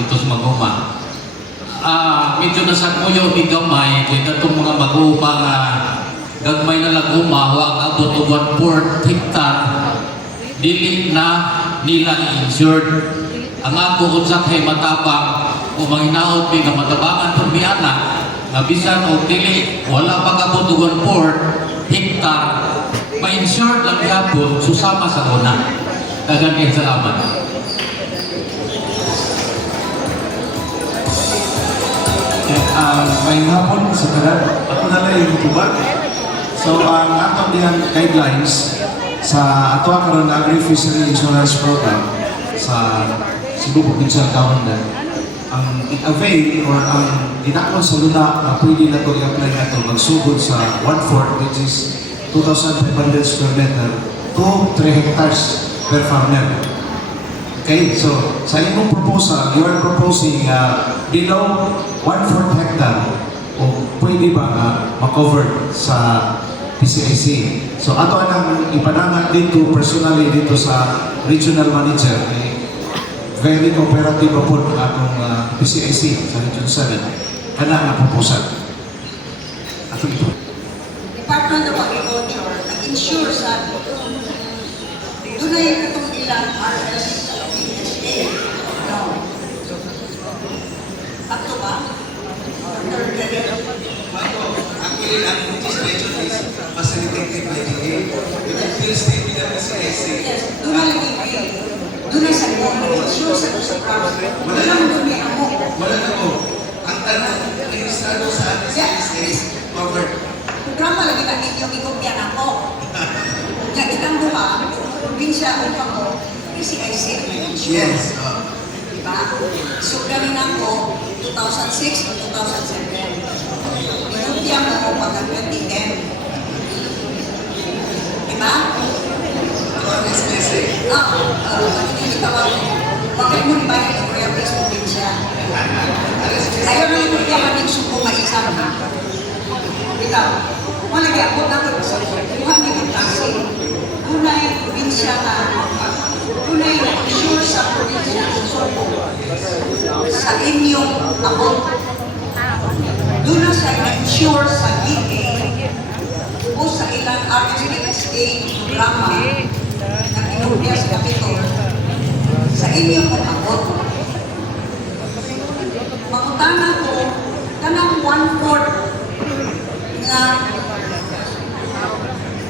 dito sa Maguma. Medyo nasa kuyo ni gamay, kaya itong mga Maguma nga gagmay na laguma, huwag abot o 1/4 hektar, dili na nila i-insured. Ang ako kung sa kay matabang o manghinaot may nga matabangan pag may anak, nga bisan o dili, wala pag abot o 1/4 hektar, ma-insured lang yapon, susama sa una. Kaganyan salamat. May hapon sa kanan, ako na lang yung tubag. So, ang ato diyang guidelines sa ato karon na Agri-Fishery Insurance Program sa Cebu Provincial Government, ang it-avail or ang dinakon sa luna na pwede na ito i-apply na ito magsugod sa 1/4, which is 2,500 square meter to 3 hectares per farmer. Okay, so sa inyong proposal, you are proposing below 1/4 hectare o pwede ba ma-cover sa PCIC. So ato ang ipanangat dito personally dito sa regional manager, very cooperative po atong PCIC sa Region 7. Kana nga proposal. Ato ito. Department of Agriculture nag-insure sa doon na yung katong ilang RSPSA. No. Ato ba? Ang ilang legislation is facilitated by the A. It will stay with the PCIC. Yes, doon na yung ibig. Doon na sa iyo, nag-insure sa doon sa program. Wala lang doon may amo. Wala na ko. Ang tanong, registrado sa PCIC is covered. Programa lagi na yung ikopyan ako. Nga itang buha, probinsya o pako, PCIC ang nag-insure. Yes. Diba? So, kanina ko, 2006 o 2007. Inubya mo pagka 2010. Diba? Ang SPSA. Tawag mo. Bakit mo ibayad ang royalties probinsya? Ayaw na inubya kaming suko maisang ha. Ikaw, malagi ako na ito sa buwan ng klase. Unay probinsya na unay na-insure sa probinsya ng suko. Sa inyong abot. Doon na sa na-insure sa DA o sa ilang RSPSA programa na inubya sa Capitol. Sa inyong abot. Makutanan ko, kanang 1/4 na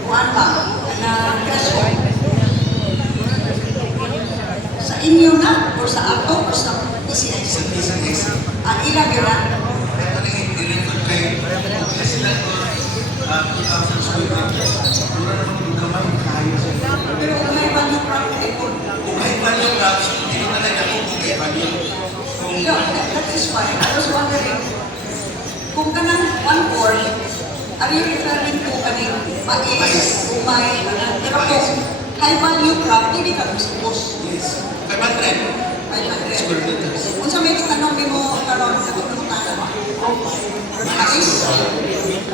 kuwan ba, na threshold. Sa inyo na, o sa ato, o sa PCIC. Ang ilang gila. Pero kung may value crop, ay po. That is fine. I was wondering, kung kanang 1/4, are you referring to kaning mais, umay, pero kung high value crop, hindi ka gusto. Yes. 500. 500. Kung sa may tanong mo karon sa pagkakataon mo, mais,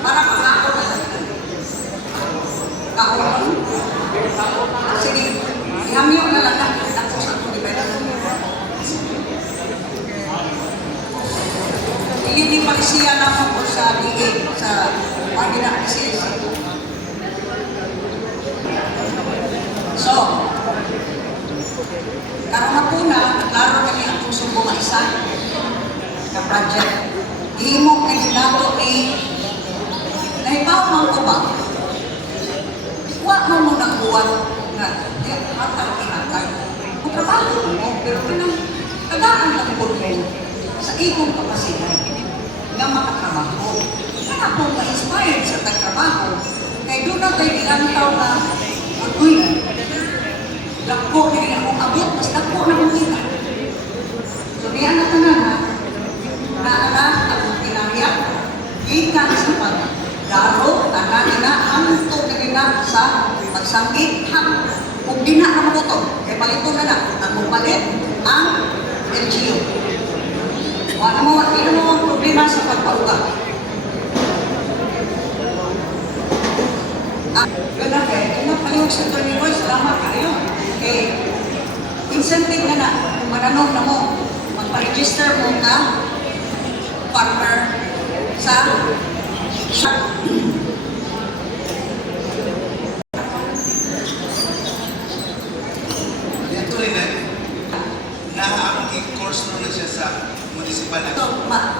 para pangako na lang. Kaon. Sige, ihamyo na lang na. Ako sa ito, di ba? Hindi palisiya naman po sa DA, sa Pagina PCIC. So, karoon na po na, naklaro kami ang subo nga isa na project. Himo kay nato ni nahibaw man ko ba? Wa mo mo nang buwan na hatag-ihatag. Kung trabaho mo, pero kanang tagaan lang po mo sa ikong kapasidad na makatrabaho. Kaya po ma-inspired sa tagtrabaho. Kaya doon na kayo ilantaw na agoy. Lakpo, hindi na akong abot, mas lakpo na mong kita. So, diyan na tanan ha, na anak ang pinariyak, ikan sa pagdaro, tanan na ang ito na sa pagsanggit, kung di na ang butong, kaya palito na lang, ang mapalit ang LGU. Wala mo ang problema sa pagpauga. Ganun eh, paliwag sa Tony Boy, salamat kayo. Eh, incentive na na, mananong na mo, magpa-register mo ka partner sa Ito rin na ang course na siya sa municipal. So, ma